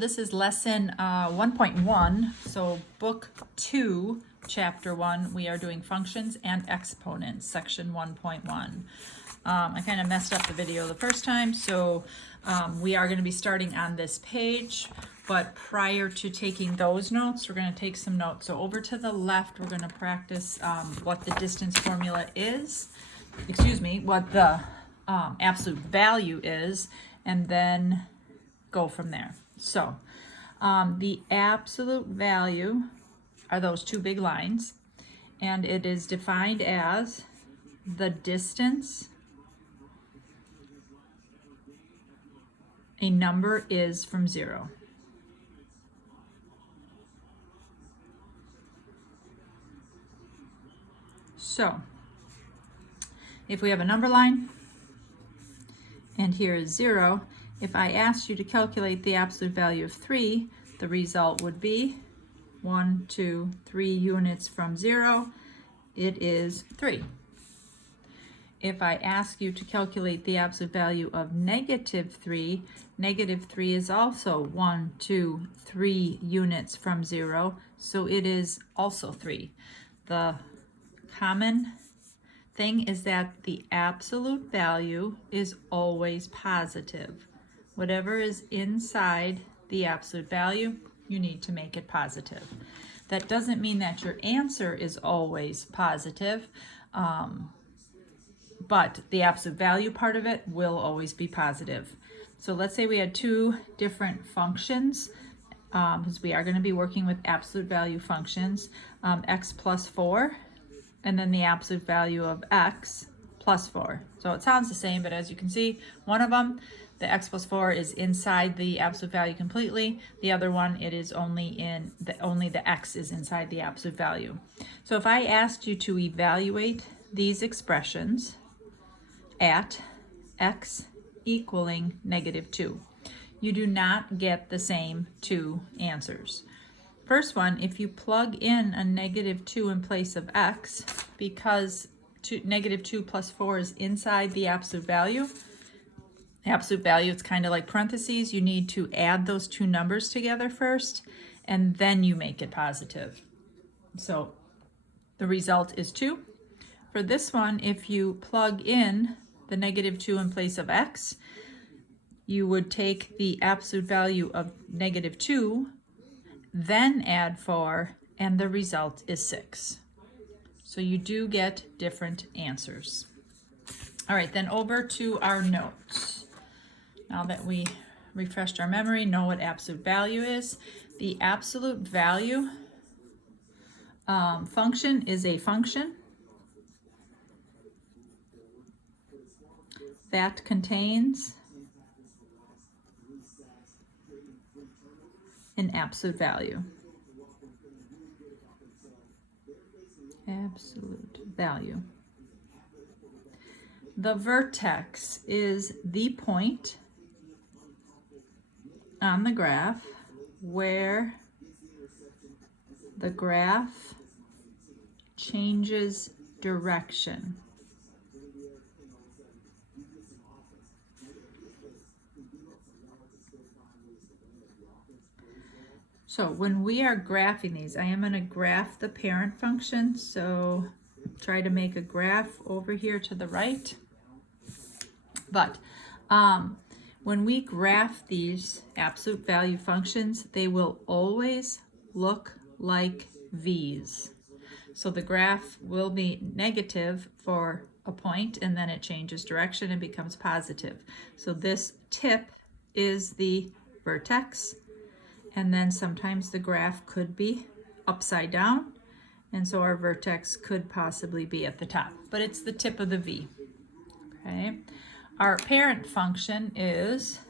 this is lesson 1.1. So book 2, chapter 1, we are doing functions and exponents, section 1.1. I kind of messed up the video the first time, so we are going to be starting on this page. But prior to taking those notes, we're going to take some notes. So over to the left, we're going to practice what the distance formula is. What the absolute value is, and then go from there. So the absolute value are those two big lines, and it is defined as the distance a number is from 0. So if we have a number line and here is 0, if I asked you to calculate the absolute value of 3, the result would be 1, 2, 3 units from 0. It is 3. If I ask you to calculate the absolute value of -3, -3 is also 1, 2, 3 units from 0, so it is also 3. The common thing is that the absolute value is always positive. Whatever is inside the absolute value, you need to make it positive. That doesn't mean that your answer is always positive, but the absolute value part of it will always be positive. So let's say we had two different functions, because we are going to be working with absolute value functions, x plus 4, and then the absolute value of x plus 4. So it sounds the same, but as you can see, one of them, the x plus 4 is inside the absolute value completely. The other one, it is only the x is inside the absolute value. So if I asked you to evaluate these expressions at x equaling -2, you do not get the same two answers. First one, if you plug in a -2 in place of x, because -2 plus 4 is inside the absolute value, it's kind of like parentheses. You need to add those two numbers together first, and then you make it positive. So the result is 2. For this one, if you plug in the -2 in place of x, you would take the absolute value of -2, then add 4, and the result is 6. So you do get different answers. All right, then over to our notes. Now that we refreshed our memory, know what absolute value is. The absolute value function is a function that contains an absolute value. Absolute value. The vertex is the point on the graph where the graph changes direction. So when we are graphing these, I am going to graph the parent function. So try to make a graph over here to the right. But when we graph these absolute value functions, they will always look like V's. So the graph will be negative for a point, and then it changes direction and becomes positive. So this tip is the vertex. And then sometimes the graph could be upside down, and so our vertex could possibly be at the top, but it's the tip of the V. Okay. Our parent function is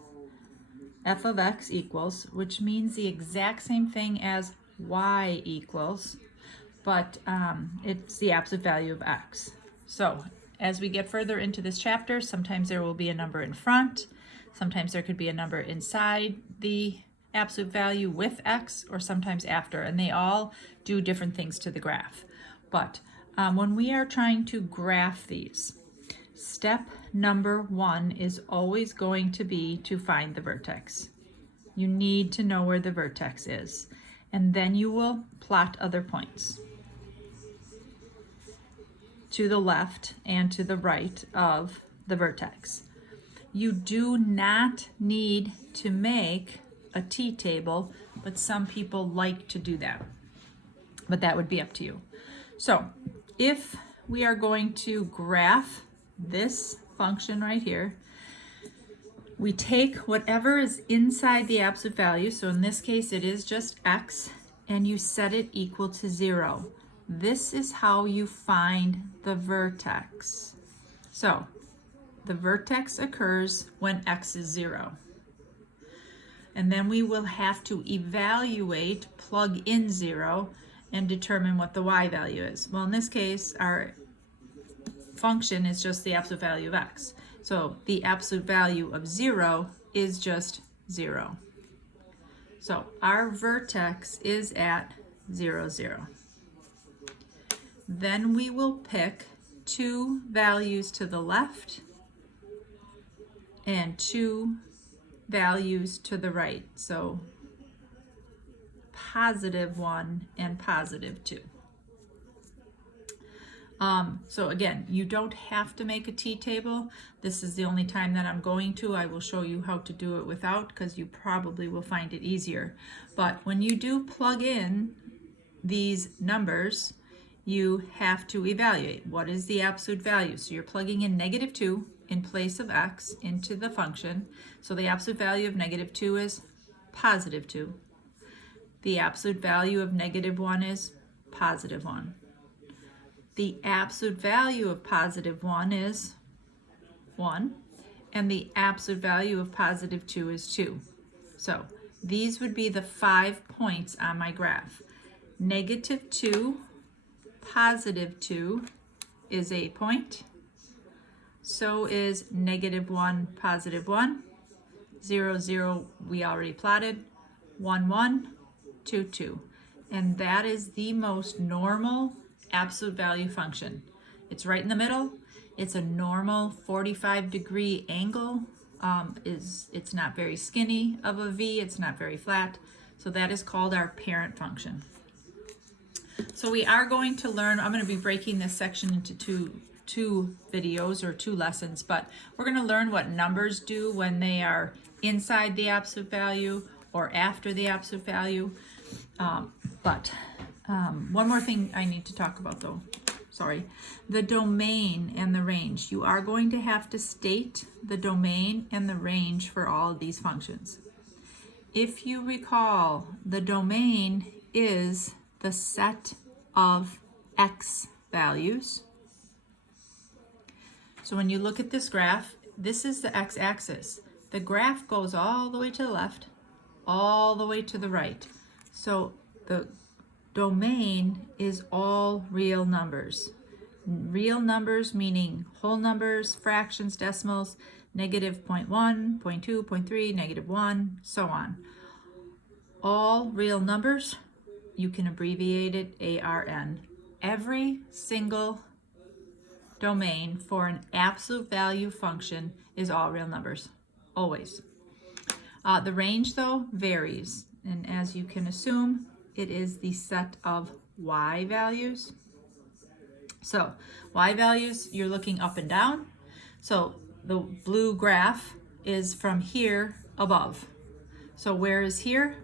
f of x equals, which means the exact same thing as y equals, but it's the absolute value of x. So as we get further into this chapter, sometimes there will be a number in front, sometimes there could be a number inside the absolute value with x, or sometimes after, and they all do different things to the graph. But when we are trying to graph these, step number 1 is always going to be to find the vertex. You need to know where the vertex is. And then you will plot other points to the left and to the right of the vertex. You do not need to make a t-table, but some people like to do that. But that would be up to you. So if we are going to graph this function right here, we take whatever is inside the absolute value, so in this case it is just x, and you set it equal to 0. This is how you find the vertex. So the vertex occurs when x is 0. And then we will have to evaluate, plug in 0, and determine what the y value is. Well, in this case, our function is just the absolute value of x. So the absolute value of 0 is just 0. So our vertex is at 0, 0. Then we will pick 2 values to the left and 2 values to the right. So +1 and +2. So again, you don't have to make a t-table. This is the only time that I'm going to. I will show you how to do it without, because you probably will find it easier. But when you do plug in these numbers, you have to evaluate what is the absolute value. So you're plugging in -2 in place of x into the function. So the absolute value of -2 is +2. The absolute value of -1 is +1. The absolute value of +1 is 1, and the absolute value of +2 is 2. So these would be the 5 points on my graph. -2, +2 is a point. So is -1, +1. 0, 0, we already plotted. 1, 1, 2, 2. And that is the most normal absolute value function. It's right in the middle. It's a normal 45-degree angle. It's not very skinny of a V. It's not very flat. So that is called our parent function. So we are going to learn, I'm going to be breaking this section into two videos or 2 lessons, but we're going to learn what numbers do when they are inside the absolute value or after the absolute value. One more thing I need to talk about though, sorry, the domain and the range. You are going to have to state the domain and the range for all of these functions. If you recall, the domain is the set of x values. So when you look at this graph, this is the x-axis. The graph goes all the way to the left, all the way to the right. So the domain is all real numbers. Real numbers meaning whole numbers, fractions, decimals, -0.1, 0.2, 0.3, -1, so on. All real numbers, you can abbreviate it ARN. Every single domain for an absolute value function is all real numbers, always. The range though varies, and as you can assume, it is the set of y values. So y values, you're looking up and down. So the blue graph is from here above. So where is here?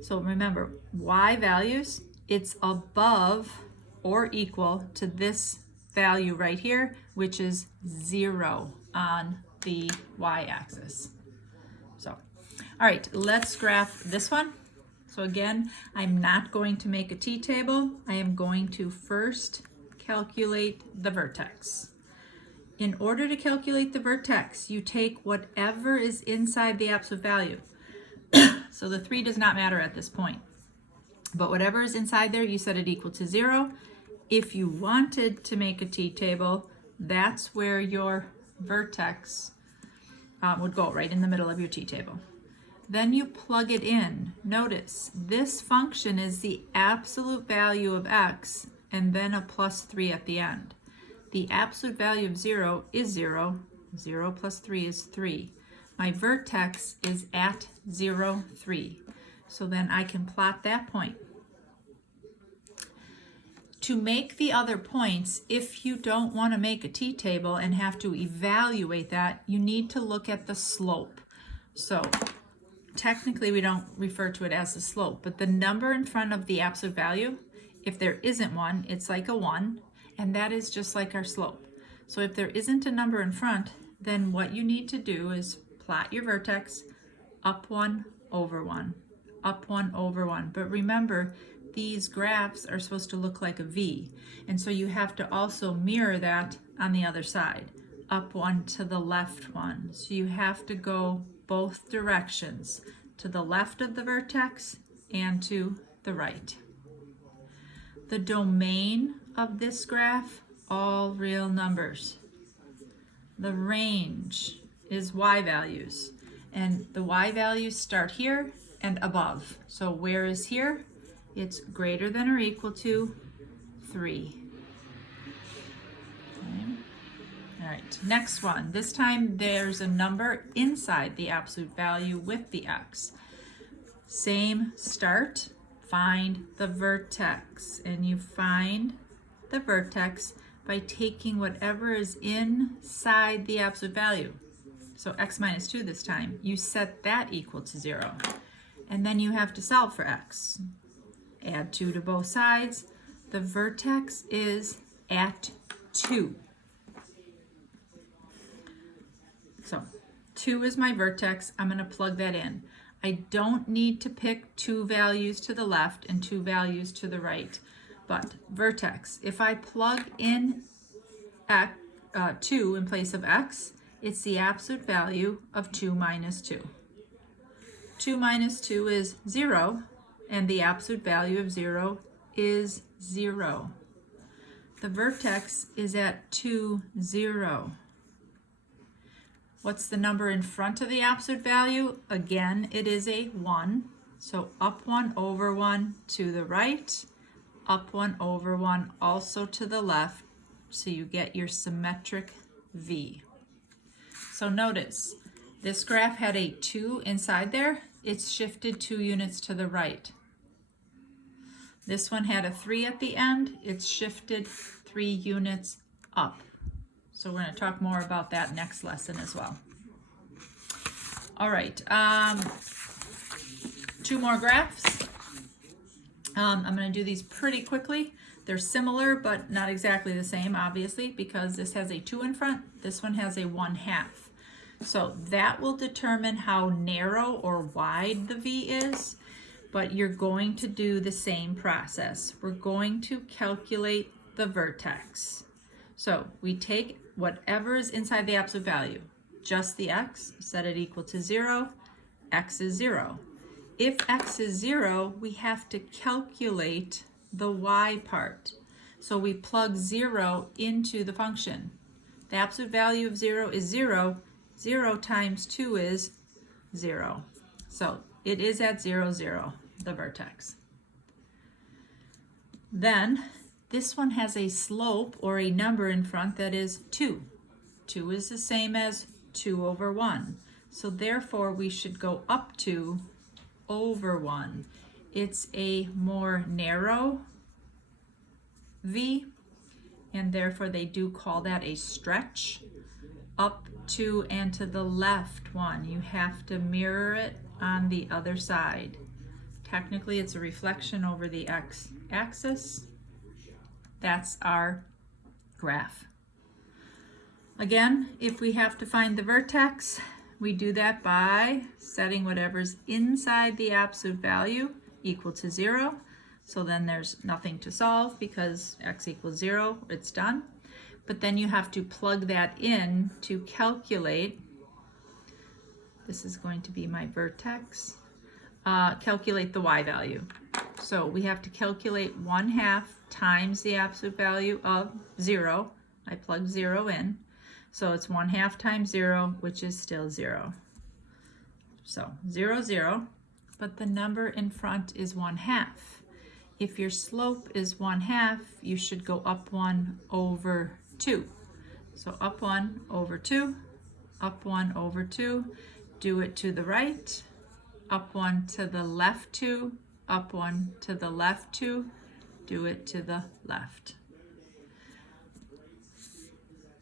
So remember, y values, it's above or equal to this value right here, which is 0 on the y-axis. So, all right, let's graph this one. So again, I'm not going to make a t-table. I am going to first calculate the vertex. In order to calculate the vertex, you take whatever is inside the absolute value. So the 3 does not matter at this point. But whatever is inside there, you set it equal to 0. If you wanted to make a t-table, that's where your vertex would go, right in the middle of your t-table. Then you plug it in. Notice, this function is the absolute value of x and then a +3 at the end. The absolute value of 0 is 0. 0 plus 3 is 3. my vertex is at 0, 3. So then I can plot that point. To make the other points, if you don't want to make a t-table and have to evaluate that, you need to look at the slope. So technically we don't refer to it as the slope, but the number in front of the absolute value, if there isn't one, it's like a 1, and that is just like our slope. So if there isn't a number in front, then what you need to do is plot your vertex up 1 over 1, up 1 over 1. But remember, these graphs are supposed to look like a V, and so you have to also mirror that on the other side, up 1 to the left 1. So you have to go both directions, to the left of the vertex and to the right. The domain of this graph, all real numbers. The range is y values, and the y values start here and above. So where is here? It's greater than or equal to 3. Okay. All right, next one. This time there's a number inside the absolute value with the x. Same start, find the vertex, and you find the vertex by taking whatever is inside the absolute value. So x minus 2 this time, you set that equal to 0. And then you have to solve for x. Add 2 to both sides. The vertex is at 2. So 2 is my vertex. I'm going to plug that in. I don't need to pick 2 values to the left and 2 values to the right. But vertex, if I plug in 2 in place of x, it's the absolute value of 2 minus 2. 2 minus 2 is 0, and the absolute value of 0 is 0. The vertex is at 2, 0. What's the number in front of the absolute value? Again, it is a 1. So up 1 over 1 to the right, up 1 over 1 also to the left, so you get your symmetric V. So notice, this graph had a 2 inside there. It's shifted 2 units to the right. This one had a 3 at the end. It's shifted 3 units up. So we're going to talk more about that next lesson as well. All right, 2 more graphs. I'm going to do these pretty quickly. They're similar, but not exactly the same, obviously, because this has a 2 in front. This one has a 1/2. So that will determine how narrow or wide the V is, but you're going to do the same process. We're going to calculate the vertex. So we take whatever is inside the absolute value, just the x, set it equal to 0, x is 0. If x is 0, we have to calculate the y part. So we plug 0 into the function. The absolute value of 0 is 0. 0 times 2 is 0. So it is at 0, 0, the vertex. Then this one has a slope or a number in front that is 2. 2 is the same as 2 over 1. So therefore we should go up 2 over 1. It's a more narrow V, and therefore they do call that a stretch. Up 2 and to the left 1. You have to mirror it on the other side. Technically it's a reflection over the x-axis. That's our graph. Again, if we have to find the vertex, we do that by setting whatever's inside the absolute value equal to 0. So then there's nothing to solve because x equals 0, it's done. But then you have to plug that in to calculate. This is going to be my vertex. Calculate the y value. So we have to calculate 1/2 times the absolute value of 0. I plug 0 in. So it's 1/2 times 0, which is still 0. So 0, 0, but the number in front is 1/2. If your slope is 1/2, you should go up 1 over 2. So up 1 over 2, up 1 over 2. do it to the right, up one to the left 2, up one to the left 2, do it to the left.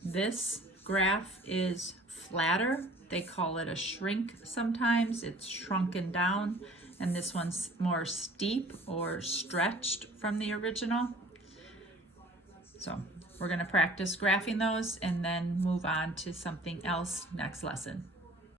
This graph is flatter. They call it a shrink sometimes. It's shrunken down, and this one's more steep or stretched from the original. So we're going to practice graphing those and then move on to something else next lesson.